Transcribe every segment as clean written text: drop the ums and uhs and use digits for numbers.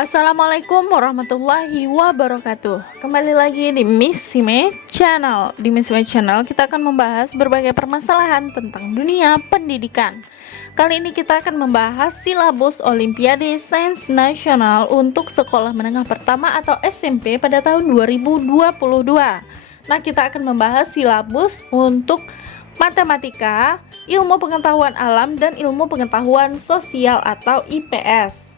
Assalamualaikum warahmatullahi wabarakatuh. Kembali lagi di Miss Sime Channel. Di Miss Sime Channel kita akan membahas berbagai permasalahan tentang dunia pendidikan. Kali ini kita akan membahas silabus Olimpiade Sains Nasional untuk sekolah menengah pertama atau SMP pada tahun 2022. Nah, kita akan membahas silabus untuk matematika, ilmu pengetahuan alam, dan ilmu pengetahuan sosial atau IPS.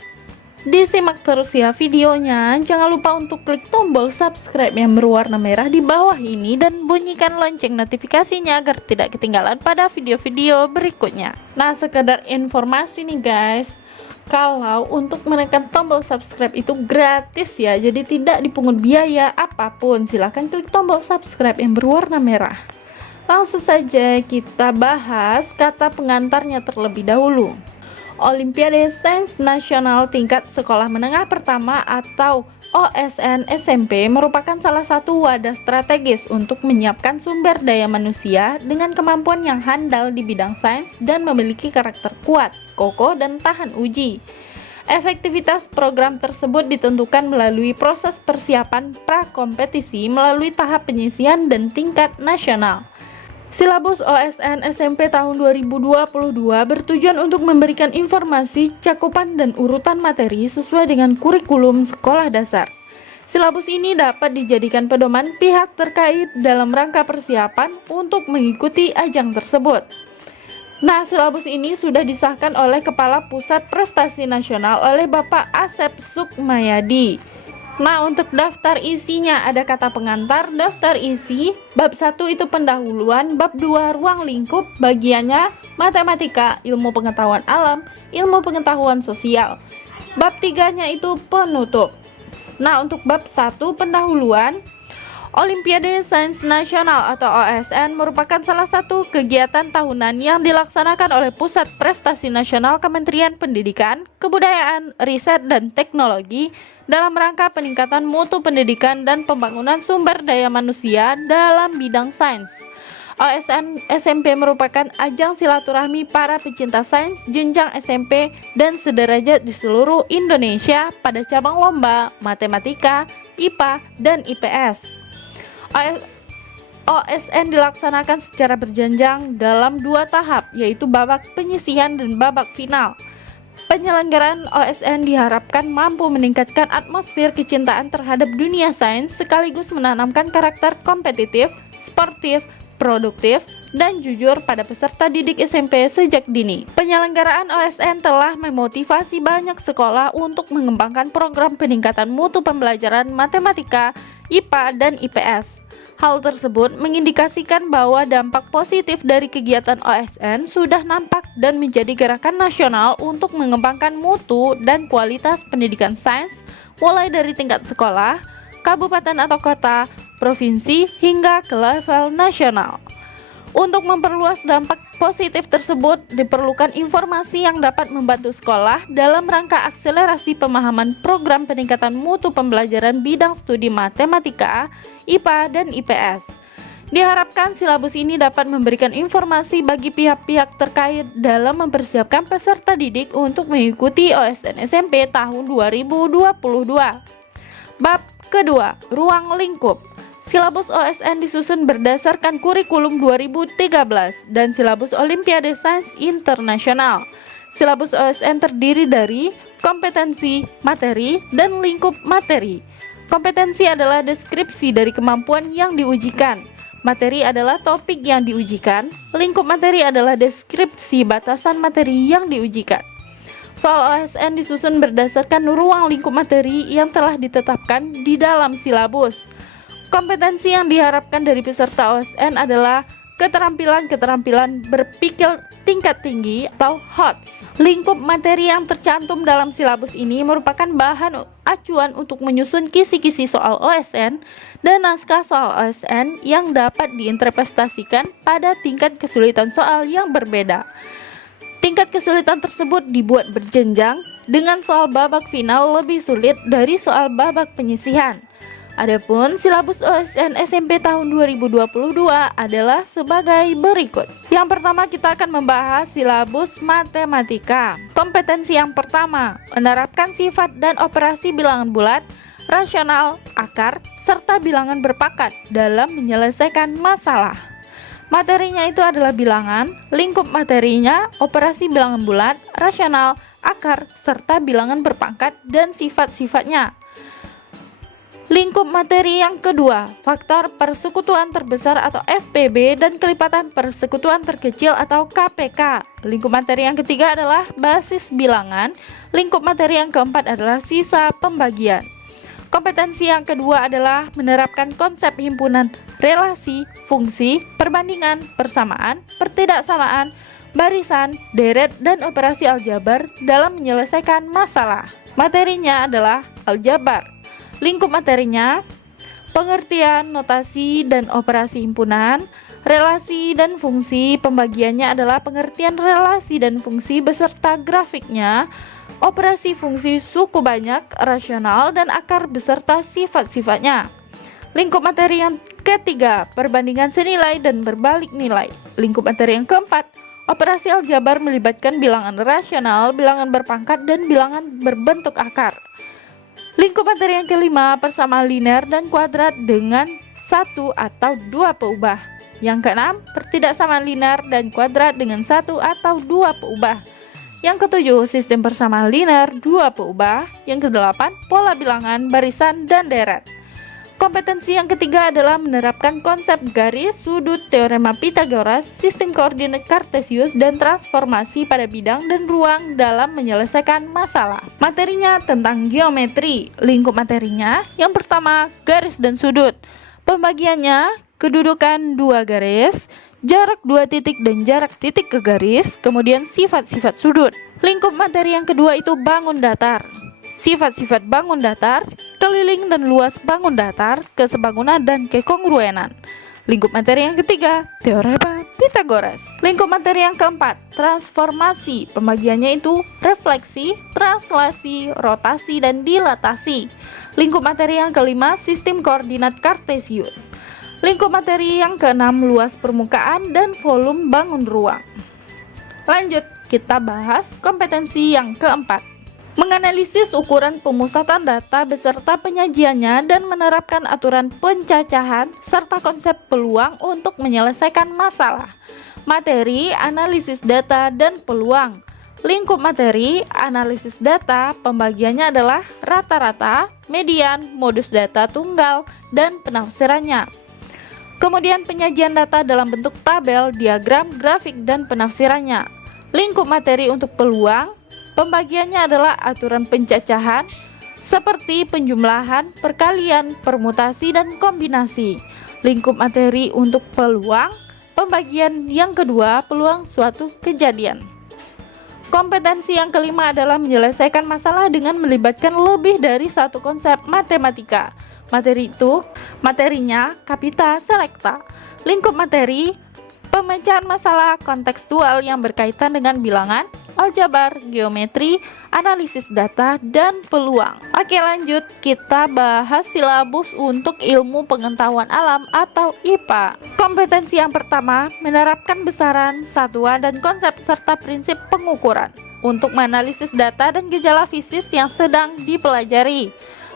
Disimak terus ya videonya. Jangan lupa untuk klik tombol subscribe yang berwarna merah di bawah ini dan bunyikan lonceng notifikasinya agar tidak ketinggalan pada video-video berikutnya. Nah, sekedar informasi nih guys, kalau untuk menekan tombol subscribe itu gratis ya, jadi tidak dipungut biaya apapun. Silahkan klik tombol subscribe yang berwarna merah. Langsung saja kita bahas kata pengantarnya terlebih dahulu. Olimpiade Sains Nasional tingkat sekolah menengah pertama atau OSN SMP merupakan salah satu wadah strategis untuk menyiapkan sumber daya manusia dengan kemampuan yang handal di bidang sains dan memiliki karakter kuat, kokoh, dan tahan uji. Efektivitas program tersebut ditentukan melalui proses persiapan pra-kompetisi melalui tahap penyisian dan tingkat nasional. Silabus OSN SMP tahun 2022 bertujuan untuk memberikan informasi, cakupan, dan urutan materi sesuai dengan kurikulum sekolah dasar. Silabus ini dapat dijadikan pedoman pihak terkait dalam rangka persiapan untuk mengikuti ajang tersebut. Nah, silabus ini sudah disahkan oleh Kepala Pusat Prestasi Nasional oleh Bapak Asep Sukmayadi. Nah, untuk daftar isinya ada kata pengantar, daftar isi, bab 1 itu pendahuluan, bab 2 ruang lingkup, bagiannya matematika, ilmu pengetahuan alam, ilmu pengetahuan sosial. Bab 3-nya itu penutup. Nah, untuk bab 1 pendahuluan, Olimpiade Sains Nasional atau OSN merupakan salah satu kegiatan tahunan yang dilaksanakan oleh Pusat Prestasi Nasional Kementerian Pendidikan, Kebudayaan, Riset, dan Teknologi dalam rangka peningkatan mutu pendidikan dan pembangunan sumber daya manusia dalam bidang sains. OSN SMP merupakan ajang silaturahmi para pecinta sains jenjang SMP dan sederajat di seluruh Indonesia pada cabang lomba matematika, IPA, dan IPS. OSN dilaksanakan secara berjenjang dalam 2 tahap, yaitu babak penyisihan dan babak final. Penyelenggaraan OSN diharapkan mampu meningkatkan atmosfer kecintaan terhadap dunia sains sekaligus menanamkan karakter kompetitif, sportif, produktif, dan jujur pada peserta didik SMP sejak dini. Penyelenggaraan OSN telah memotivasi banyak sekolah untuk mengembangkan program peningkatan mutu pembelajaran matematika, IPA, dan IPS. Hal tersebut mengindikasikan bahwa dampak positif dari kegiatan OSN sudah nampak dan menjadi gerakan nasional untuk mengembangkan mutu dan kualitas pendidikan sains mulai dari tingkat sekolah, kabupaten atau kota, provinsi, hingga ke level nasional. Untuk memperluas dampak positif tersebut, diperlukan informasi yang dapat membantu sekolah dalam rangka akselerasi pemahaman program peningkatan mutu pembelajaran bidang studi matematika, IPA, dan IPS. Diharapkan silabus ini dapat memberikan informasi bagi pihak-pihak terkait dalam mempersiapkan peserta didik untuk mengikuti OSN SMP tahun 2022. Bab kedua, ruang lingkup. Silabus OSN disusun berdasarkan kurikulum 2013 dan silabus Olimpiade Sains Internasional. Silabus OSN terdiri dari kompetensi, materi, dan lingkup materi. Kompetensi adalah deskripsi dari kemampuan yang diujikan. Materi adalah topik yang diujikan. Lingkup materi adalah deskripsi batasan materi yang diujikan. Soal OSN disusun berdasarkan ruang lingkup materi yang telah ditetapkan di dalam silabus. Kompetensi yang diharapkan dari peserta OSN adalah keterampilan berpikir tingkat tinggi atau HOTS. Lingkup materi yang tercantum dalam silabus ini merupakan bahan acuan untuk menyusun kisi-kisi soal OSN dan naskah soal OSN yang dapat diinterpretasikan pada tingkat kesulitan soal yang berbeda. Tingkat kesulitan tersebut dibuat berjenjang dengan soal babak final lebih sulit dari soal babak penyisihan. Adapun silabus OSN SMP tahun 2022 adalah sebagai berikut. Yang pertama kita akan membahas silabus matematika. Kompetensi yang pertama, menerapkan sifat dan operasi bilangan bulat, rasional, akar, serta bilangan berpangkat dalam menyelesaikan masalah. Materinya itu adalah bilangan, lingkup materinya, operasi bilangan bulat, rasional, akar, serta bilangan berpangkat dan sifat-sifatnya. Lingkup materi yang kedua, faktor persekutuan terbesar atau FPB dan kelipatan persekutuan terkecil atau KPK. Lingkup materi yang ketiga adalah basis bilangan. Lingkup materi yang keempat adalah sisa pembagian. Kompetensi yang kedua adalah menerapkan konsep himpunan relasi, fungsi, perbandingan, persamaan, pertidaksamaan, barisan, deret, dan operasi aljabar dalam menyelesaikan masalah. Materinya adalah aljabar. Lingkup materinya, pengertian, notasi, dan operasi himpunan, relasi dan fungsi. Pembagiannya adalah pengertian relasi dan fungsi beserta grafiknya, operasi fungsi suku banyak, rasional, dan akar beserta sifat-sifatnya. Lingkup materi yang ketiga, perbandingan senilai dan berbalik nilai. Lingkup materi yang keempat, operasi aljabar melibatkan bilangan rasional, bilangan berpangkat, dan bilangan berbentuk akar. Lingkup materi yang kelima, persamaan linear dan kuadrat dengan satu atau dua peubah. Yang keenam, pertidaksamaan linear dan kuadrat dengan satu atau dua peubah. Yang ketujuh, sistem persamaan linear dua peubah. Yang kedelapan, pola bilangan, barisan, dan deret. Kompetensi yang ketiga adalah menerapkan konsep garis, sudut, teorema Pythagoras, sistem koordinat Kartesius, dan transformasi pada bidang dan ruang dalam menyelesaikan masalah. Materinya tentang geometri. Lingkup materinya, yang pertama, garis dan sudut. Pembagiannya, kedudukan dua garis, jarak dua titik dan jarak titik ke garis, kemudian sifat-sifat sudut. Lingkup materi yang kedua itu bangun datar. Sifat-sifat bangun datar, keliling dan luas bangun datar, kesebangunan dan kekongruenan. Lingkup materi yang ketiga, teorema Pythagoras. Lingkup materi yang keempat, transformasi. Pembagiannya itu refleksi, translasi, rotasi, dan dilatasi. Lingkup materi yang kelima, sistem koordinat Kartesius. Lingkup materi yang keenam, luas permukaan dan volume bangun ruang. Lanjut, kita bahas kompetensi yang keempat. Menganalisis ukuran pemusatan data beserta penyajiannya dan menerapkan aturan pencacahan serta konsep peluang untuk menyelesaikan masalah. Materi, analisis data, dan peluang. Lingkup materi, analisis data, pembagiannya adalah rata-rata, median, modus data tunggal, dan penafsirannya. Kemudian penyajian data dalam bentuk tabel, diagram, grafik, dan penafsirannya. Lingkup materi untuk peluang, pembagiannya adalah aturan pencacahan seperti penjumlahan, perkalian, permutasi, dan kombinasi. Lingkup materi untuk peluang, pembagian yang kedua, peluang suatu kejadian. Kompetensi yang kelima adalah menyelesaikan masalah dengan melibatkan lebih dari satu konsep matematika. Materinya kapita selekta. Lingkup materi, pemecahan masalah kontekstual yang berkaitan dengan bilangan, aljabar, geometri, analisis data, dan peluang. Oke, lanjut, kita bahas silabus untuk ilmu pengetahuan alam atau IPA. Kompetensi yang pertama, menerapkan besaran, satuan, dan konsep serta prinsip pengukuran untuk menganalisis data dan gejala fisik yang sedang dipelajari.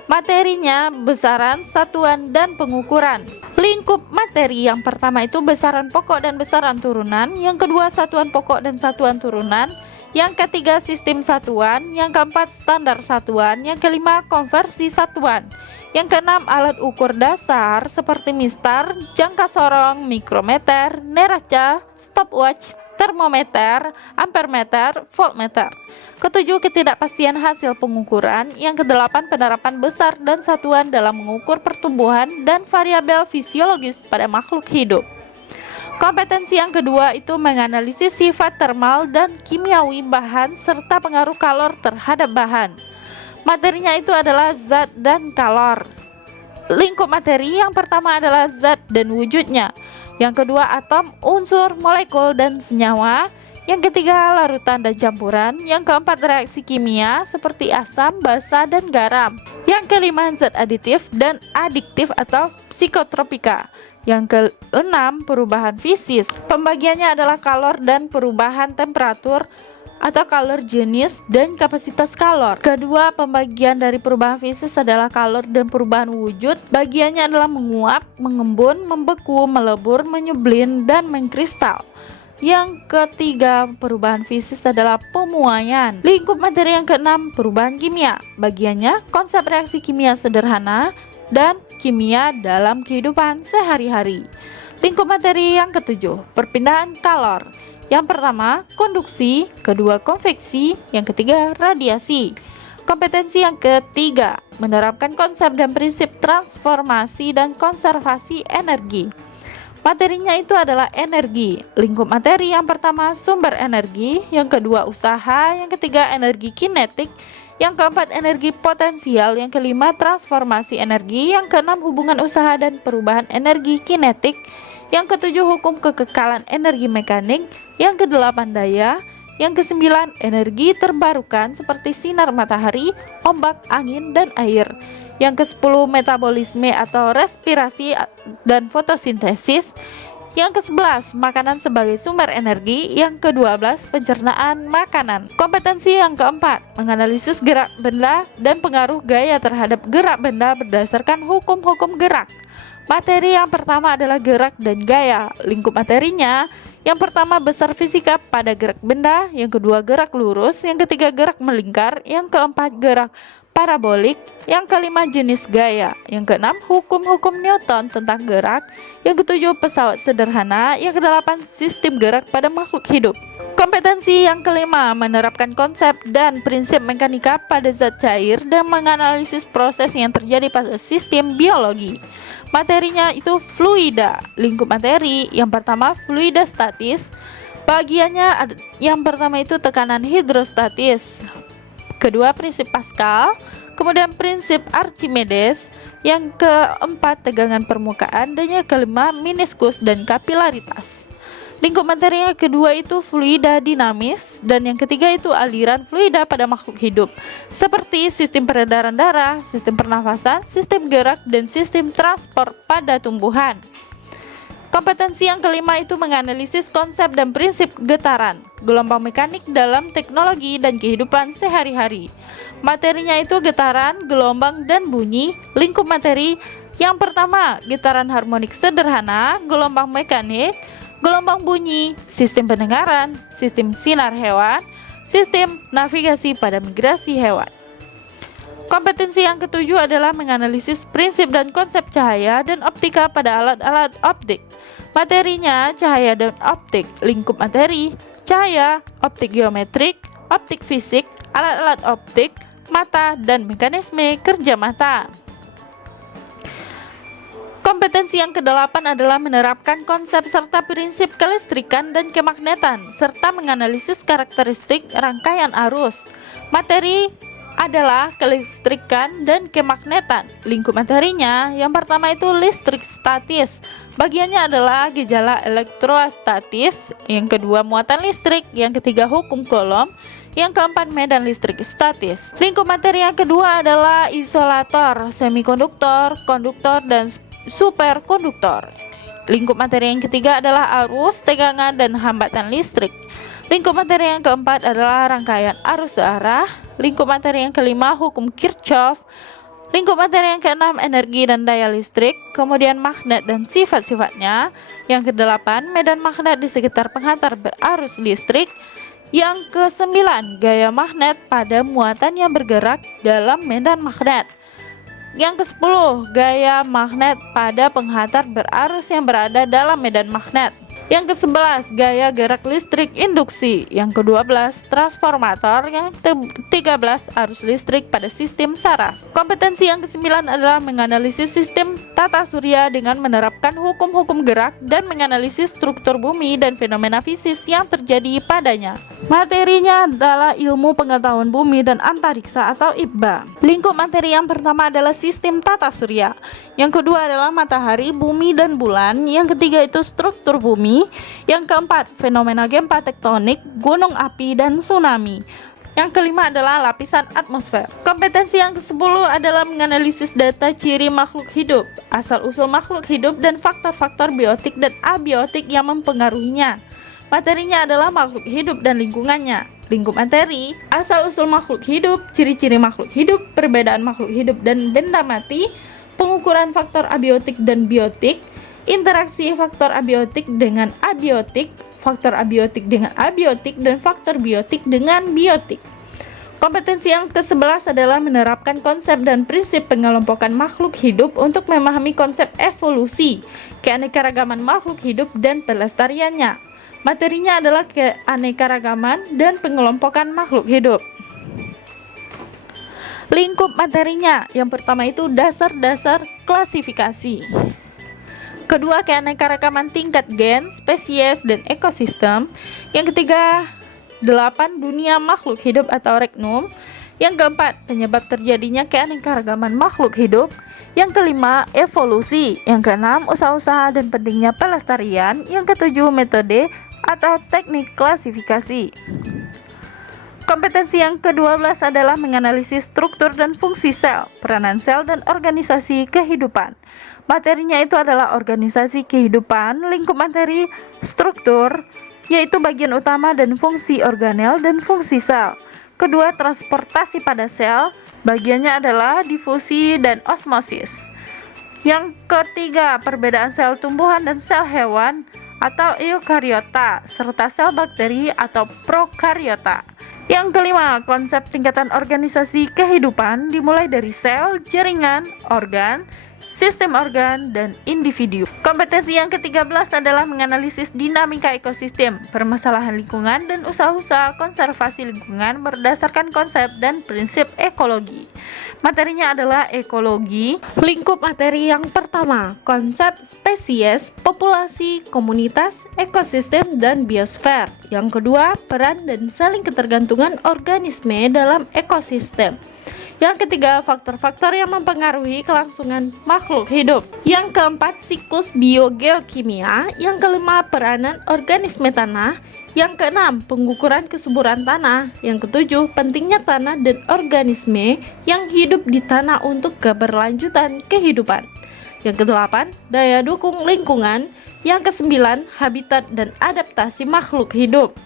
Materinya besaran, satuan, dan pengukuran. Lingkup materi yang pertama itu besaran pokok dan besaran turunan, yang kedua satuan pokok dan satuan turunan, yang ketiga sistem satuan, yang keempat standar satuan, yang kelima konversi satuan, yang keenam alat ukur dasar seperti mistar, jangka sorong, mikrometer, neraca, stopwatch, termometer, ampermeter, voltmeter. Ketujuh, ketidakpastian hasil pengukuran. Yang kedelapan, penerapan besar dan satuan dalam mengukur pertumbuhan dan variabel fisiologis pada makhluk hidup. Kompetensi yang kedua itu menganalisis sifat termal dan kimiawi bahan serta pengaruh kalor terhadap bahan. Materinya itu adalah zat dan kalor. Lingkup materi yang pertama adalah zat dan wujudnya. Yang kedua atom, unsur, molekul, dan senyawa. Yang ketiga, larutan dan campuran. Yang keempat, reaksi kimia seperti asam, basa, dan garam. Yang kelima, zat aditif dan adiktif atau psikotropika. Yang keenam, perubahan fisis. Pembagiannya adalah kalor dan perubahan temperatur atau kalor jenis dan kapasitas kalor. Kedua, pembagian dari perubahan fisis adalah kalor dan perubahan wujud. Bagiannya adalah menguap, mengembun, membeku, melebur, menyublin, dan mengkristal. Yang ketiga, perubahan fisis adalah pemuaian. Lingkup materi yang keenam, perubahan kimia. Bagiannya, konsep reaksi kimia sederhana dan kimia dalam kehidupan sehari-hari. Lingkup materi yang ketujuh, perpindahan kalor. Yang pertama, konduksi. Kedua, konveksi. Yang ketiga, radiasi. Kompetensi yang ketiga, menerapkan konsep dan prinsip transformasi dan konservasi energi. Materinya itu adalah energi. Lingkup materi yang pertama, sumber energi. Yang kedua, usaha. Yang ketiga, energi kinetik. Yang keempat, energi potensial. Yang kelima, transformasi energi. Yang keenam, hubungan usaha dan perubahan energi kinetik. Yang ketujuh, hukum kekekalan energi mekanik. Yang kedelapan, daya. Yang kesembilan, energi terbarukan seperti sinar matahari, ombak, angin, dan air. Yang ke-10, metabolisme atau respirasi dan fotosintesis. Yang ke-11, makanan sebagai sumber energi. Yang ke-12, pencernaan makanan. Kompetensi yang keempat, menganalisis gerak benda dan pengaruh gaya terhadap gerak benda berdasarkan hukum-hukum gerak. Materi yang pertama adalah gerak dan gaya. Lingkup materinya, yang pertama, besar fisika pada gerak benda. Yang kedua, gerak lurus. Yang ketiga, gerak melingkar. Yang keempat, gerak parabolik. Yang kelima, jenis gaya. Yang keenam, hukum-hukum Newton tentang gerak. Yang ketujuh, pesawat sederhana. Yang kedelapan, sistem gerak pada makhluk hidup. Kompetensi yang kelima, menerapkan konsep dan prinsip mekanika pada zat cair dan menganalisis proses yang terjadi pada sistem biologi. Materinya itu fluida. Lingkup materi yang pertama, fluida statis. Bagiannya yang pertama itu tekanan hidrostatis. Kedua, prinsip Pascal. Kemudian prinsip Archimedes. Yang keempat, tegangan permukaan. Dan yang kelima, meniskus dan kapilaritas. Lingkup materi yang kedua itu fluida dinamis. Dan yang ketiga itu aliran fluida pada makhluk hidup, seperti sistem peredaran darah, sistem pernafasan, sistem gerak, dan sistem transport pada tumbuhan. Kompetensi yang kelima itu menganalisis konsep dan prinsip getaran, gelombang mekanik dalam teknologi dan kehidupan sehari-hari. Materinya itu getaran, gelombang, dan bunyi. Lingkup materi yang pertama, getaran harmonik sederhana, gelombang mekanik, gelombang bunyi, sistem pendengaran, sistem sinar hewan, sistem navigasi pada migrasi hewan. Kompetensi yang ketujuh adalah menganalisis prinsip dan konsep cahaya dan optika pada alat-alat optik. Materinya cahaya dan optik. Lingkup materi, cahaya, optik geometrik, optik fisik, alat-alat optik, mata, dan mekanisme kerja mata. Kompetensi yang kedelapan adalah menerapkan konsep serta prinsip kelistrikan dan kemagnetan, serta menganalisis karakteristik rangkaian arus. Materi adalah kelistrikan dan kemagnetan. Lingkup materinya yang pertama itu listrik statis. Bagiannya adalah gejala elektrostatis. Yang kedua, muatan listrik. Yang ketiga, hukum Coulomb. Yang keempat, medan listrik statis. Lingkup materi yang kedua adalah isolator, semikonduktor, konduktor, dan superkonduktor. Lingkup materi yang ketiga adalah arus, tegangan, dan hambatan listrik. Lingkup materi yang keempat adalah rangkaian arus searah. Lingkup materi yang kelima, hukum Kirchhoff. Lingkup materi yang keenam, energi dan daya listrik. Kemudian magnet dan sifat-sifatnya. Yang kedelapan, medan magnet di sekitar penghantar berarus listrik. Yang kesembilan, gaya magnet pada muatan yang bergerak dalam medan magnet. Yang ke-10, gaya magnet pada penghantar berarus yang berada dalam medan magnet. Yang ke-11, gaya gerak listrik induksi. Yang ke-12, transformator. Yang ke-13, arus listrik pada sistem saraf. Kompetensi yang ke-9 adalah menganalisis sistem tata surya dengan menerapkan hukum-hukum gerak dan menganalisis struktur bumi dan fenomena fisis yang terjadi padanya. Materinya adalah ilmu pengetahuan bumi dan antariksa atau IPBA. Lingkup materi yang pertama adalah sistem tata surya. Yang kedua adalah matahari, bumi, dan bulan. Yang ketiga itu struktur bumi. Yang keempat, fenomena gempa tektonik, gunung api, dan tsunami. Yang kelima adalah lapisan atmosfer. Kompetensi yang ke-10 adalah menganalisis data ciri makhluk hidup, asal-usul makhluk hidup, dan faktor-faktor biotik dan abiotik yang mempengaruhinya. Materinya adalah makhluk hidup dan lingkungannya. Lingkup materi, asal-usul makhluk hidup, ciri-ciri makhluk hidup, perbedaan makhluk hidup dan benda mati, pengukuran faktor abiotik dan biotik, interaksi faktor abiotik dengan abiotik, faktor abiotik dengan abiotik, dan faktor biotik dengan biotik. Kompetensi yang ke-11 adalah menerapkan konsep dan prinsip pengelompokan makhluk hidup untuk memahami konsep evolusi, keanekaragaman makhluk hidup, dan pelestariannya. Materinya adalah keanekaragaman dan pengelompokan makhluk hidup. Lingkup materinya, yang pertama itu dasar-dasar klasifikasi. Kedua, keanekaragaman tingkat gen, spesies, dan ekosistem. Yang ketiga, 8 dunia makhluk hidup atau regnum. Yang keempat, penyebab terjadinya keanekaragaman makhluk hidup. Yang kelima, evolusi. Yang keenam, usaha-usaha dan pentingnya pelestarian. Yang ketujuh, metode atau teknik klasifikasi. Kompetensi yang ke-12 adalah menganalisis struktur dan fungsi sel, peranan sel, dan organisasi kehidupan. Materinya itu adalah organisasi kehidupan, lingkup materi, struktur, yaitu bagian utama dan fungsi organel dan fungsi sel. Kedua, transportasi pada sel, bagiannya adalah difusi dan osmosis. Yang ketiga, perbedaan sel tumbuhan dan sel hewan atau eukariota, serta sel bakteri atau prokariota. Yang kelima, konsep tingkatan organisasi kehidupan dimulai dari sel, jaringan, organ, sistem organ, dan individu. Kompetensi yang ke-13 adalah menganalisis dinamika ekosistem, permasalahan lingkungan, dan usaha-usaha konservasi lingkungan berdasarkan konsep dan prinsip ekologi. Materinya adalah ekologi. Lingkup materi yang pertama, konsep spesies, populasi, komunitas, ekosistem, dan biosfer. Yang kedua, peran dan saling ketergantungan organisme dalam ekosistem. Yang ketiga, faktor-faktor yang mempengaruhi kelangsungan makhluk hidup. Yang keempat, siklus biogeokimia. Yang kelima, peranan organisme tanah. Yang keenam, pengukuran kesuburan tanah. Yang ketujuh, pentingnya tanah dan organisme yang hidup di tanah untuk keberlanjutan kehidupan. Yang kedelapan, daya dukung lingkungan. Yang kesembilan, habitat dan adaptasi makhluk hidup.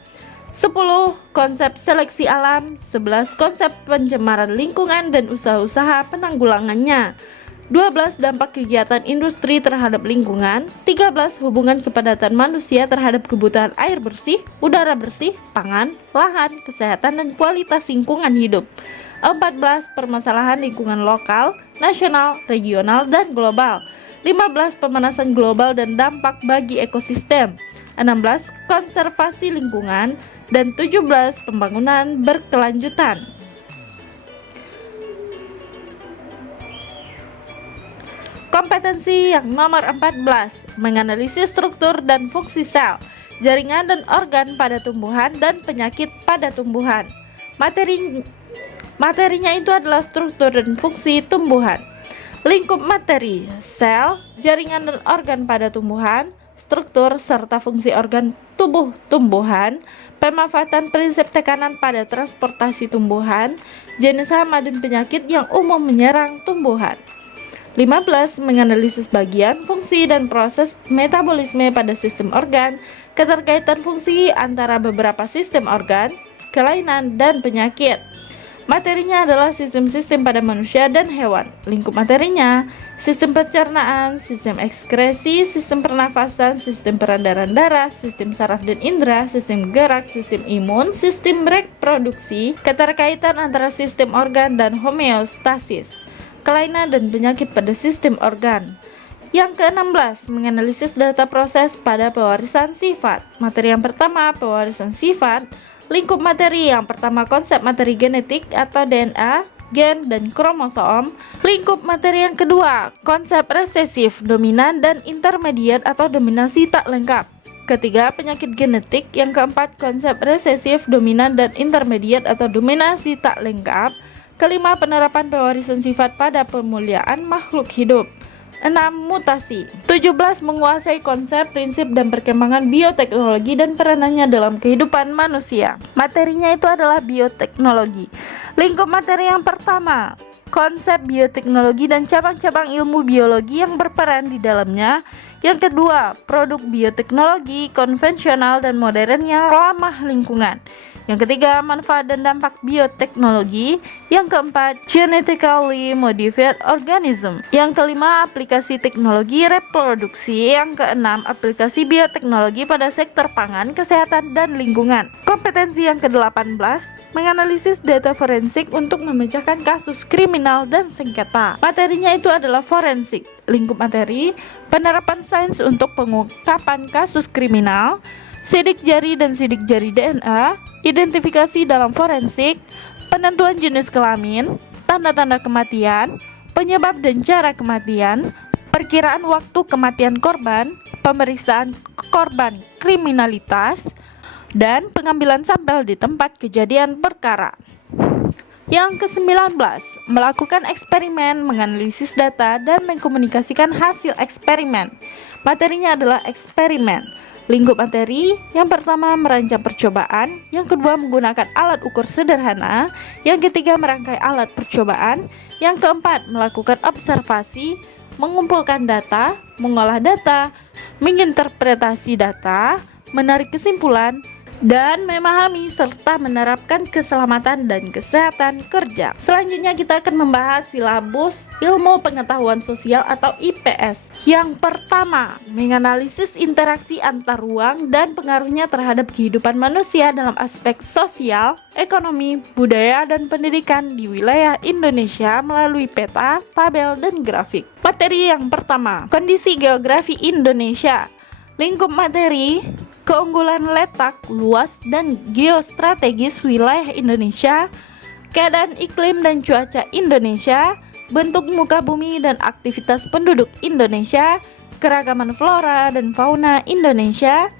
10. Konsep seleksi alam. 11. Konsep pencemaran lingkungan dan usaha-usaha penanggulangannya. 12. Dampak kegiatan industri terhadap lingkungan. 13. Hubungan kepadatan manusia terhadap kebutuhan air bersih, udara bersih, pangan, lahan, kesehatan, dan kualitas lingkungan hidup. 14. Permasalahan lingkungan lokal, nasional, regional, dan global. 15. Pemanasan global dan dampak bagi ekosistem. 16. Konservasi lingkungan. Dan 17. Pembangunan berkelanjutan. Kompetensi yang nomor 14, menganalisis struktur dan fungsi sel, jaringan dan organ pada tumbuhan dan penyakit pada tumbuhan. Materinya itu adalah struktur dan fungsi tumbuhan. Lingkup materi, sel, jaringan dan organ pada tumbuhan, struktur serta fungsi organ tubuh tumbuhan, pemanfaatan prinsip tekanan pada transportasi tumbuhan, jenis hama dan penyakit yang umum menyerang tumbuhan. 15. Menganalisis bagian, fungsi, dan proses metabolisme pada sistem organ, keterkaitan fungsi antara beberapa sistem organ, kelainan, dan penyakit. Materinya adalah sistem-sistem pada manusia dan hewan. Lingkup materinya, sistem pencernaan, sistem ekskresi, sistem pernafasan, sistem peredaran darah, sistem saraf dan indera, sistem gerak, sistem imun, sistem reproduksi, keterkaitan antara sistem organ dan homeostasis, kelainan dan penyakit pada sistem organ. Yang ke-16, menganalisis data proses pada pewarisan sifat. Materi yang pertama, pewarisan sifat. Lingkup materi yang pertama, konsep materi genetik atau DNA, gen, dan kromosom. Lingkup materi yang kedua, konsep resesif, dominan, dan intermediat atau dominasi tak lengkap. Ketiga, penyakit genetik. Yang keempat, konsep resesif, dominan, dan intermediate atau dominasi tak lengkap. Kelima, penerapan pewarisan sifat pada pemuliaan makhluk hidup. 6. Mutasi. 17. Menguasai konsep, prinsip, dan perkembangan bioteknologi dan peranannya dalam kehidupan manusia. Materinya itu adalah bioteknologi. Lingkup materi yang pertama, konsep bioteknologi dan cabang-cabang ilmu biologi yang berperan di dalamnya. Yang kedua, produk bioteknologi konvensional dan modern yang ramah lingkungan. Yang ketiga, manfaat dan dampak bioteknologi. Yang keempat, genetically modified organism. Yang kelima, aplikasi teknologi reproduksi. Yang keenam, aplikasi bioteknologi pada sektor pangan, kesehatan, dan lingkungan. Kompetensi yang ke-18, menganalisis data forensik untuk memecahkan kasus kriminal dan sengketa. Materinya itu adalah forensik. Lingkup materi, penerapan sains untuk pengungkapan kasus kriminal, sidik jari dan sidik jari DNA, identifikasi dalam forensik, penentuan jenis kelamin, tanda-tanda kematian, penyebab dan cara kematian, perkiraan waktu kematian korban, pemeriksaan korban kriminalitas, dan pengambilan sampel di tempat kejadian perkara. Yang ke-19, melakukan eksperimen, menganalisis data, dan mengkomunikasikan hasil eksperimen. Materinya adalah eksperimen. Lingkup materi, yang pertama merancang percobaan, yang kedua menggunakan alat ukur sederhana, yang ketiga merangkai alat percobaan, yang keempat melakukan observasi, mengumpulkan data, mengolah data, menginterpretasi data, menarik kesimpulan, dan memahami serta menerapkan keselamatan dan kesehatan kerja. Selanjutnya kita akan membahas silabus ilmu pengetahuan sosial atau IPS. Yang pertama, menganalisis interaksi antar ruang dan pengaruhnya terhadap kehidupan manusia dalam aspek sosial, ekonomi, budaya, dan pendidikan di wilayah Indonesia melalui peta, tabel, dan grafik. Materi yang pertama, kondisi geografi Indonesia. Lingkup materi, keunggulan letak, luas, dan geostrategis wilayah Indonesia, keadaan iklim dan cuaca Indonesia, bentuk muka bumi dan aktivitas penduduk Indonesia, keragaman flora dan fauna Indonesia,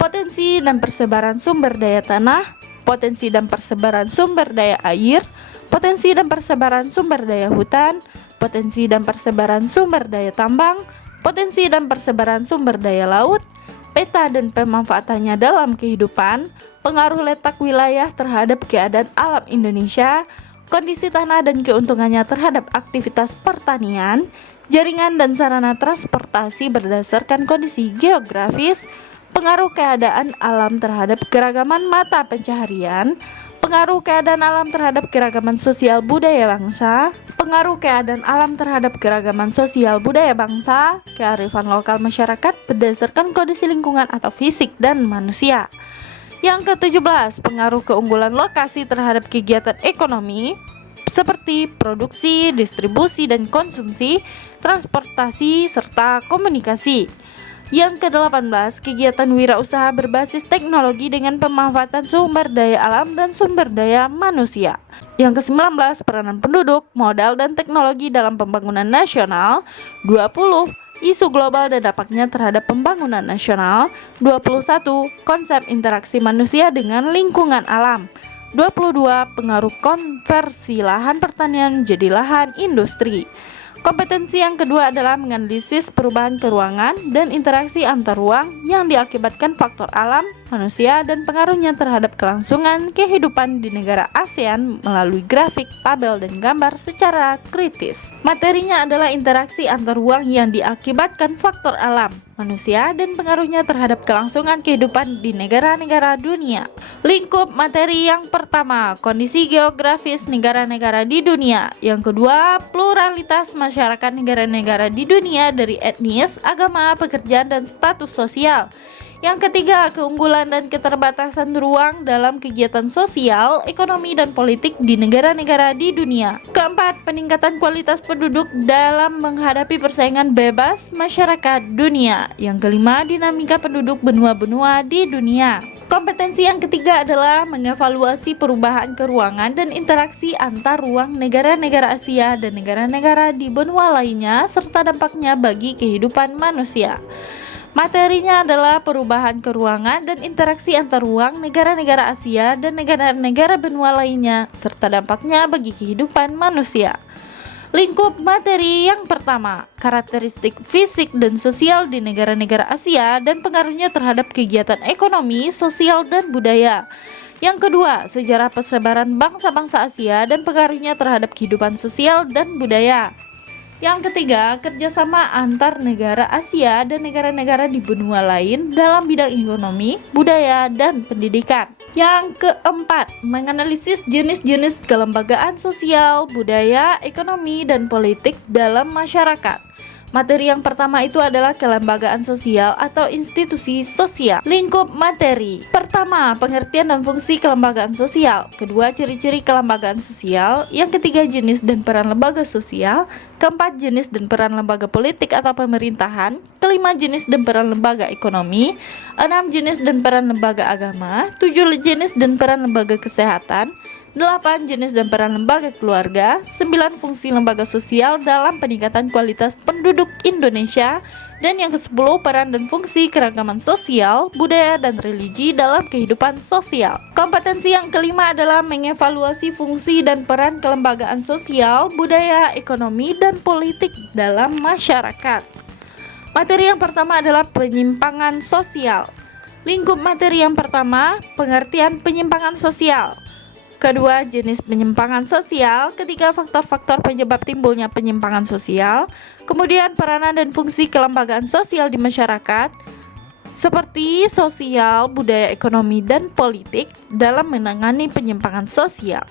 potensi dan persebaran sumber daya tanah, potensi dan persebaran sumber daya air, potensi dan persebaran sumber daya hutan, potensi dan persebaran sumber daya tambang, potensi dan persebaran sumber daya laut, peta dan pemanfaatannya dalam kehidupan, pengaruh letak wilayah terhadap keadaan alam Indonesia, kondisi tanah dan keuntungannya terhadap aktivitas pertanian, jaringan dan sarana transportasi berdasarkan kondisi geografis, pengaruh keadaan alam terhadap keragaman mata pencaharian, pengaruh keadaan alam terhadap keragaman sosial budaya bangsa, pengaruh keadaan alam terhadap keragaman sosial budaya bangsa, kearifan lokal masyarakat berdasarkan kondisi lingkungan atau fisik dan manusia. Yang ke-17, pengaruh keunggulan lokasi terhadap kegiatan ekonomi seperti produksi, distribusi dan konsumsi, transportasi, serta komunikasi. Yang ke-18, kegiatan wirausaha berbasis teknologi dengan pemanfaatan sumber daya alam dan sumber daya manusia. Yang ke-19, peranan penduduk, modal, dan teknologi dalam pembangunan nasional. 20, isu global dan dampaknya terhadap pembangunan nasional. 21, konsep interaksi manusia dengan lingkungan alam. 22, pengaruh konversi lahan pertanian menjadi lahan industri. Kompetensi yang kedua adalah menganalisis perubahan keruangan dan interaksi antar ruang yang diakibatkan faktor alam, manusia, dan pengaruhnya terhadap kelangsungan kehidupan di negara ASEAN melalui grafik, tabel, dan gambar secara kritis. Materinya adalah interaksi antar ruang yang diakibatkan faktor alam, manusia, dan pengaruhnya terhadap kelangsungan kehidupan di negara-negara dunia. Lingkup materi yang pertama, kondisi geografis negara-negara di dunia. Yang kedua, pluralitas masyarakat negara-negara di dunia dari etnis, agama, pekerjaan, dan status sosial. Yang ketiga, keunggulan dan keterbatasan ruang dalam kegiatan sosial, ekonomi, dan politik di negara-negara di dunia. Keempat, peningkatan kualitas penduduk dalam menghadapi persaingan bebas masyarakat dunia. Yang kelima, dinamika penduduk benua-benua di dunia. Kompetensi yang ketiga adalah mengevaluasi perubahan keruangan dan interaksi antar ruang negara-negara Asia dan negara-negara di benua lainnya serta dampaknya bagi kehidupan manusia. Materinya adalah perubahan keruangan dan interaksi antar ruang negara-negara Asia dan negara-negara benua lainnya, serta dampaknya bagi kehidupan manusia. Lingkup materi yang pertama, karakteristik fisik dan sosial di negara-negara Asia dan pengaruhnya terhadap kegiatan ekonomi, sosial, dan budaya. Yang kedua, sejarah persebaran bangsa-bangsa Asia dan pengaruhnya terhadap kehidupan sosial dan budaya. Yang ketiga, kerjasama antar negara Asia dan negara-negara di benua lain dalam bidang ekonomi, budaya, dan pendidikan. Yang keempat, menganalisis jenis-jenis kelembagaan sosial, budaya, ekonomi, dan politik dalam masyarakat. Materi yang pertama itu adalah kelembagaan sosial atau institusi sosial. Lingkup materi. Pertama, pengertian dan fungsi kelembagaan sosial. Kedua, ciri-ciri kelembagaan sosial. Yang ketiga, jenis dan peran lembaga sosial. Keempat, jenis dan peran lembaga politik atau pemerintahan. Kelima, jenis dan peran lembaga ekonomi. Enam, jenis dan peran lembaga agama. Tujuh, jenis dan peran lembaga kesehatan. 8. Jenis dan peran lembaga keluarga. 9. Fungsi lembaga sosial dalam peningkatan kualitas penduduk Indonesia. Dan yang ke-10, peran dan fungsi keragaman sosial, budaya, dan religi dalam kehidupan sosial. Kompetensi yang kelima adalah mengevaluasi fungsi dan peran kelembagaan sosial, budaya, ekonomi, dan politik dalam masyarakat. Materi yang pertama adalah penyimpangan sosial. Lingkup materi yang pertama, pengertian penyimpangan sosial. Kedua, jenis penyimpangan sosial. Ketiga, faktor-faktor penyebab timbulnya penyimpangan sosial. Kemudian, peranan dan fungsi kelembagaan sosial di masyarakat seperti sosial, budaya, ekonomi, dan politik dalam menangani penyimpangan sosial.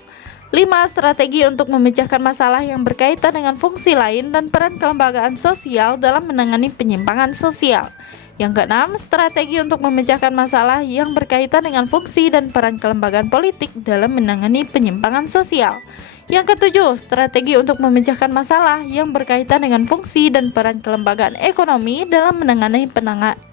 5. Strategi untuk memecahkan masalah yang berkaitan dengan fungsi lain dan peran kelembagaan sosial dalam menangani penyimpangan sosial. Yang keenam, strategi untuk memecahkan masalah yang berkaitan dengan fungsi dan peran kelembagaan politik dalam menangani penyimpangan sosial. Yang ketujuh, strategi untuk memecahkan masalah yang berkaitan dengan fungsi dan peran kelembagaan ekonomi dalam menangani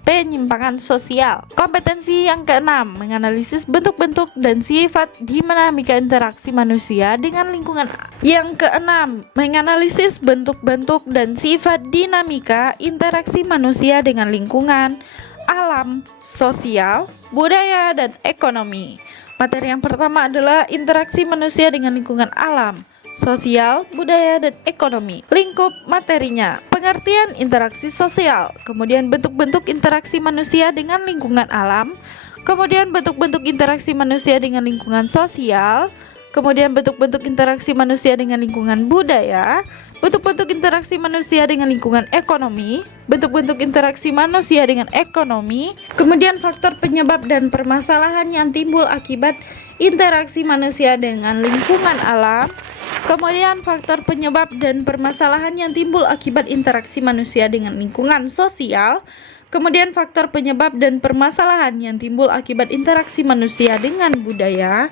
penyimpangan sosial. Kompetensi yang keenam, menganalisis bentuk-bentuk dan sifat dinamika interaksi manusia dengan lingkungan. Yang keenam, menganalisis bentuk-bentuk dan sifat dinamika interaksi manusia dengan lingkungan, alam, sosial, budaya, dan ekonomi. Materi yang pertama adalah interaksi manusia dengan lingkungan alam, sosial, budaya, dan ekonomi. Lingkup materinya, pengertian interaksi sosial, kemudian bentuk-bentuk interaksi manusia dengan lingkungan alam, kemudian bentuk-bentuk interaksi manusia dengan lingkungan sosial, kemudian bentuk-bentuk interaksi manusia dengan lingkungan budaya, bentuk-bentuk interaksi manusia dengan lingkungan ekonomi, bentuk-bentuk interaksi manusia dengan ekonomi, kemudian faktor penyebab dan permasalahan yang timbul akibat interaksi manusia dengan lingkungan alam, kemudian faktor penyebab dan permasalahan yang timbul akibat interaksi manusia dengan lingkungan sosial, kemudian faktor penyebab dan permasalahan yang timbul akibat interaksi manusia dengan budaya,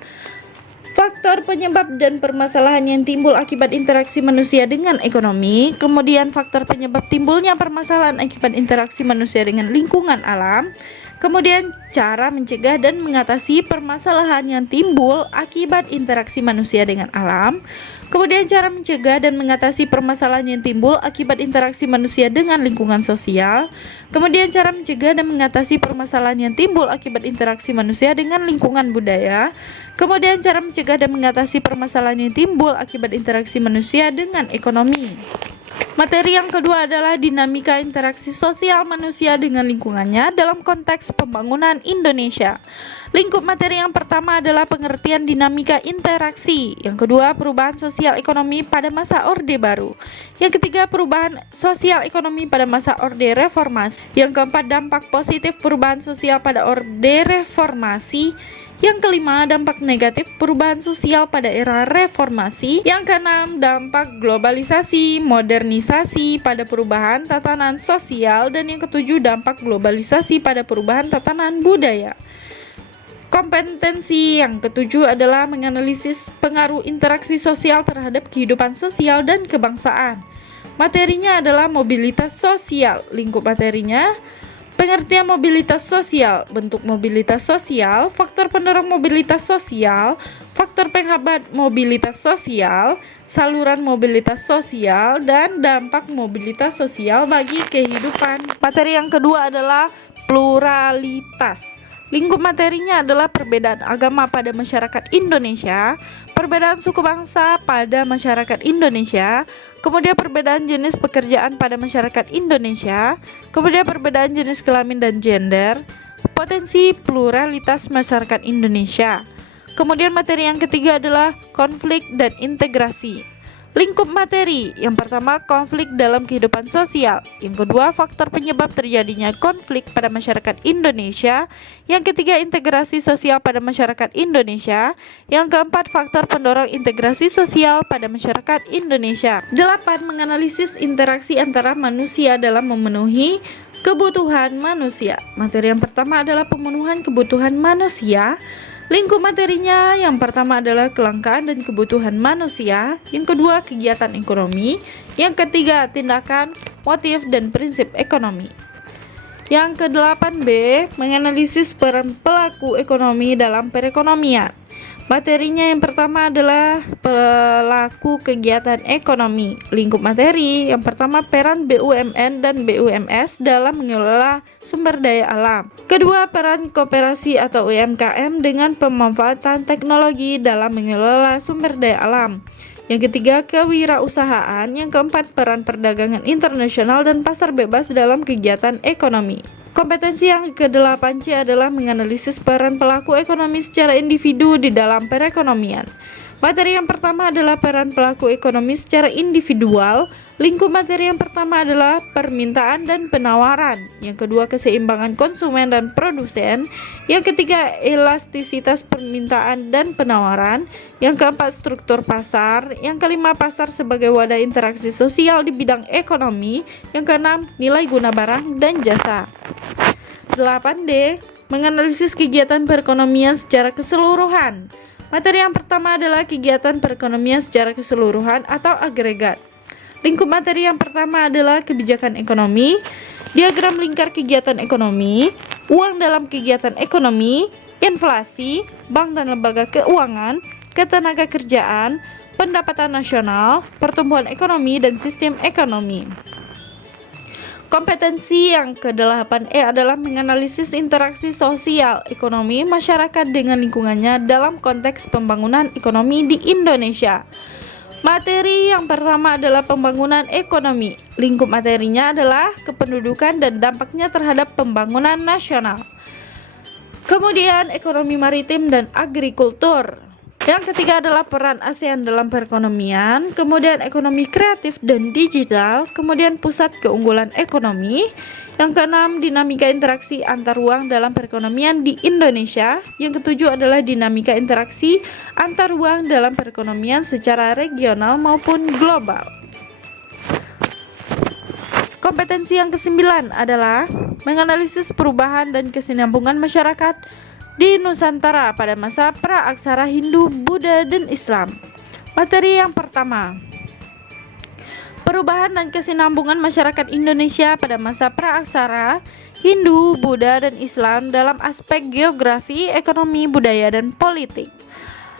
faktor penyebab dan permasalahan yang timbul akibat interaksi manusia dengan ekonomi, kemudian faktor penyebab timbulnya permasalahan akibat interaksi manusia dengan lingkungan alam, kemudian cara mencegah dan mengatasi permasalahan yang timbul akibat interaksi manusia dengan alam, kemudian cara mencegah dan mengatasi permasalahan yang timbul akibat interaksi manusia dengan lingkungan sosial, kemudian cara mencegah dan mengatasi permasalahan yang timbul akibat interaksi manusia dengan lingkungan budaya, kemudian cara mencegah dan mengatasi permasalahan yang timbul akibat interaksi manusia dengan ekonomi. Materi yang kedua adalah dinamika interaksi sosial manusia dengan lingkungannya dalam konteks pembangunan Indonesia. Lingkup materi yang pertama adalah pengertian dinamika interaksi. Yang kedua, perubahan sosial ekonomi pada masa Orde Baru. Yang ketiga, perubahan sosial ekonomi pada masa Orde Reformasi. Yang keempat, dampak positif perubahan sosial pada Orde Reformasi. Yang kelima, dampak negatif perubahan sosial pada era reformasi. Yang keenam, dampak globalisasi, modernisasi pada perubahan tatanan sosial. Dan yang ketujuh, dampak globalisasi pada perubahan tatanan budaya. Kompetensi yang ketujuh adalah menganalisis pengaruh interaksi sosial terhadap kehidupan sosial dan kebangsaan. Materinya adalah mobilitas sosial. Lingkup materinya, pengertian mobilitas sosial, bentuk mobilitas sosial, faktor pendorong mobilitas sosial, faktor penghambat mobilitas sosial, saluran mobilitas sosial, dan dampak mobilitas sosial bagi kehidupan. Materi yang kedua adalah pluralitas. Lingkup materinya adalah perbedaan agama pada masyarakat Indonesia, perbedaan suku bangsa pada masyarakat Indonesia, kemudian perbedaan jenis pekerjaan pada masyarakat Indonesia, kemudian perbedaan jenis kelamin dan gender, potensi pluralitas masyarakat Indonesia. Kemudian materi yang ketiga adalah konflik dan integrasi. Lingkup materi, yang pertama konflik dalam kehidupan sosial, yang kedua faktor penyebab terjadinya konflik pada masyarakat Indonesia, yang ketiga integrasi sosial pada masyarakat Indonesia, yang keempat faktor pendorong integrasi sosial pada masyarakat Indonesia. 8. Menganalisis interaksi antara manusia dalam memenuhi kebutuhan manusia. Materi yang pertama adalah pemenuhan kebutuhan manusia. Lingkup materinya yang pertama adalah kelangkaan dan kebutuhan manusia, yang kedua kegiatan ekonomi, yang ketiga tindakan, motif, dan prinsip ekonomi. Yang ke-8B, menganalisis peran pelaku ekonomi dalam perekonomian. Materinya yang pertama adalah pelaku kegiatan ekonomi. Lingkup materi yang pertama peran BUMN dan BUMS dalam mengelola sumber daya alam. Kedua, peran koperasi atau UMKM dengan pemanfaatan teknologi dalam mengelola sumber daya alam. Yang ketiga, kewirausahaan. Yang keempat, peran perdagangan internasional dan pasar bebas dalam kegiatan ekonomi. Kompetensi yang ke-8C adalah menganalisis peran pelaku ekonomi secara individu di dalam perekonomian. Materi yang pertama adalah peran pelaku ekonomi secara individual. Lingkup materi yang pertama adalah permintaan dan penawaran. Yang kedua, keseimbangan konsumen dan produsen. Yang ketiga, elastisitas permintaan dan penawaran. Yang keempat, struktur pasar. Yang kelima, pasar sebagai wadah interaksi sosial di bidang ekonomi. Yang keenam, nilai guna barang dan jasa. 8D, menganalisis kegiatan perekonomian secara keseluruhan. Materi yang pertama adalah kegiatan perekonomian secara keseluruhan atau agregat. Lingkup materi yang pertama adalah kebijakan ekonomi, diagram lingkar kegiatan ekonomi, uang dalam kegiatan ekonomi, inflasi, bank dan lembaga keuangan, ketenaga kerjaan, pendapatan nasional, pertumbuhan ekonomi, dan sistem ekonomi. Kompetensi yang ke-8E adalah menganalisis interaksi sosial ekonomi masyarakat dengan lingkungannya dalam konteks pembangunan ekonomi di Indonesia. Materi yang pertama adalah pembangunan ekonomi. Lingkup materinya adalah kependudukan dan dampaknya terhadap pembangunan nasional. Kemudian ekonomi maritim dan agrikultur. Yang ketiga adalah peran ASEAN dalam perekonomian, kemudian ekonomi kreatif dan digital, kemudian pusat keunggulan ekonomi. Yang keenam, dinamika interaksi antar ruang dalam perekonomian di Indonesia. Yang ketujuh adalah dinamika interaksi antar ruang dalam perekonomian secara regional maupun global. Kompetensi yang ke-9 adalah menganalisis perubahan dan kesinambungan masyarakat di Nusantara pada masa praaksara Hindu, Buddha, dan Islam. Materi yang pertama, perubahan dan kesinambungan masyarakat Indonesia pada masa praaksara Hindu, Buddha, dan Islam dalam aspek geografi, ekonomi, budaya, dan politik.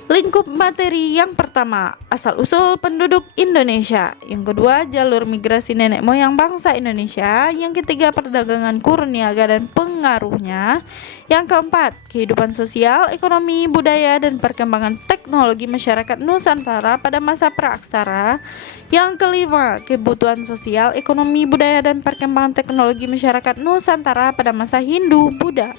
Lingkup materi yang pertama, asal-usul penduduk Indonesia. Yang kedua, jalur migrasi nenek moyang bangsa Indonesia. Yang ketiga, perdagangan kurniaga dan pengaruhnya. Yang keempat, kehidupan sosial, ekonomi, budaya, dan perkembangan teknologi masyarakat Nusantara pada masa praaksara. Yang kelima, kebutuhan sosial, ekonomi, budaya, dan perkembangan teknologi masyarakat Nusantara pada masa Hindu, Buddha.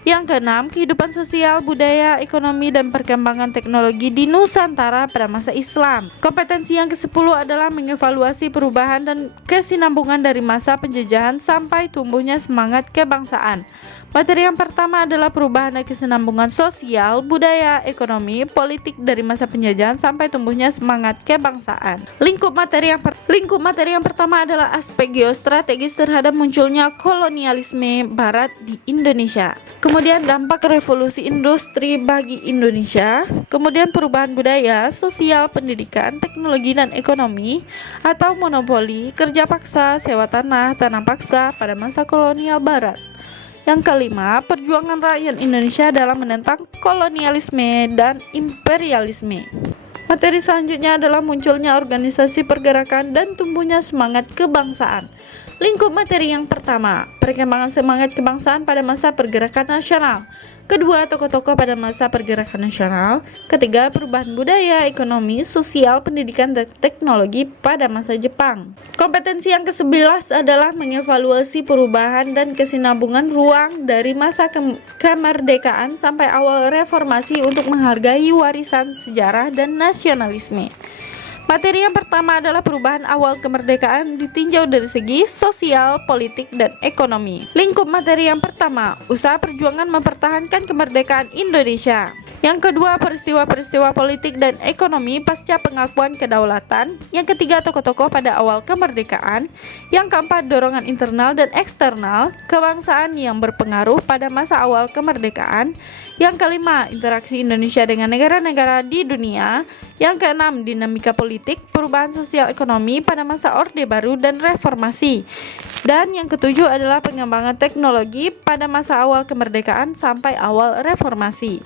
Yang keenam, kehidupan sosial, budaya, ekonomi, dan perkembangan teknologi di Nusantara pada masa Islam. Kompetensi yang ke-10 adalah mengevaluasi perubahan dan kesinambungan dari masa penjajahan sampai tumbuhnya semangat kebangsaan. Materi yang pertama adalah perubahan dan kesinambungan sosial, budaya, ekonomi, politik dari masa penjajahan sampai tumbuhnya semangat kebangsaan. Lingkup materi yang pertama adalah aspek geostrategis terhadap munculnya kolonialisme Barat di Indonesia. Kemudian dampak revolusi industri bagi Indonesia. Kemudian perubahan budaya, sosial, pendidikan, teknologi, dan ekonomi atau monopoli, kerja paksa, sewa tanah, tanam paksa pada masa kolonial Barat. Yang kelima, perjuangan rakyat Indonesia dalam menentang kolonialisme dan imperialisme. Materi selanjutnya adalah munculnya organisasi pergerakan dan tumbuhnya semangat kebangsaan. Lingkup materi yang pertama, perkembangan semangat kebangsaan pada masa pergerakan nasional. Kedua, tokoh-tokoh pada masa pergerakan nasional. Ketiga, perubahan budaya, ekonomi, sosial, pendidikan, dan teknologi pada masa Jepang. Kompetensi yang ke-11 adalah mengevaluasi perubahan dan kesinambungan ruang dari masa kemerdekaan sampai awal reformasi untuk menghargai warisan sejarah dan nasionalisme. Materi yang pertama adalah perubahan awal kemerdekaan ditinjau dari segi sosial, politik, dan ekonomi. Lingkup materi yang pertama, usaha perjuangan mempertahankan kemerdekaan Indonesia. Yang kedua, peristiwa-peristiwa politik dan ekonomi pasca pengakuan kedaulatan. Yang ketiga, tokoh-tokoh pada awal kemerdekaan. Yang keempat, dorongan internal dan eksternal kebangsaan yang berpengaruh pada masa awal kemerdekaan. Yang kelima, interaksi Indonesia dengan negara-negara di dunia. Yang keenam, dinamika politik, perubahan sosial ekonomi pada masa Orde Baru dan reformasi. Dan yang ketujuh adalah pengembangan teknologi pada masa awal kemerdekaan sampai awal reformasi.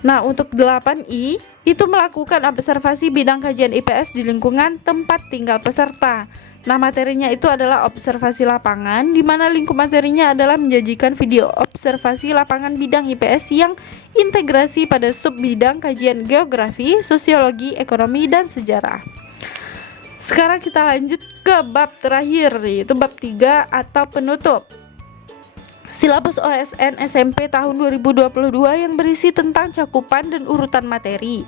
Nah, untuk 8I itu melakukan observasi bidang kajian IPS di lingkungan tempat tinggal peserta. Nah, materinya itu adalah observasi lapangan, di mana lingkup materinya adalah menjanjikan video observasi lapangan bidang IPS yang integrasi pada sub bidang kajian geografi, sosiologi, ekonomi, dan sejarah. Sekarang kita lanjut ke bab terakhir, yaitu bab 3 atau penutup. Silabus OSN SMP tahun 2022 yang berisi tentang cakupan dan urutan materi.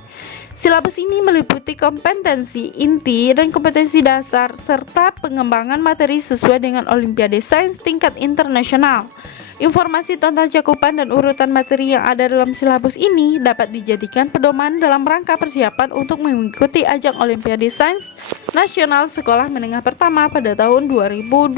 Silabus ini meliputi kompetensi inti dan kompetensi dasar serta pengembangan materi sesuai dengan Olimpiade Sains tingkat internasional. Informasi tentang cakupan dan urutan materi yang ada dalam silabus ini dapat dijadikan pedoman dalam rangka persiapan untuk mengikuti ajang Olimpiade Sains Nasional Sekolah Menengah Pertama pada tahun 2022.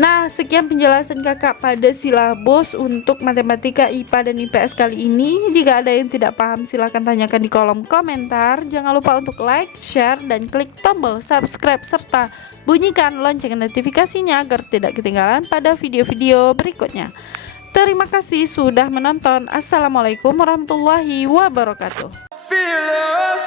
Nah, sekian penjelasan kakak pada silabus untuk matematika, IPA, dan IPS kali ini. Jika ada yang tidak paham, silahkan tanyakan di kolom komentar. Jangan lupa untuk like, share, dan klik tombol subscribe serta bunyikan lonceng notifikasinya agar tidak ketinggalan pada video-video berikutnya. Terima kasih sudah menonton. Assalamualaikum warahmatullahi wabarakatuh. Fearless.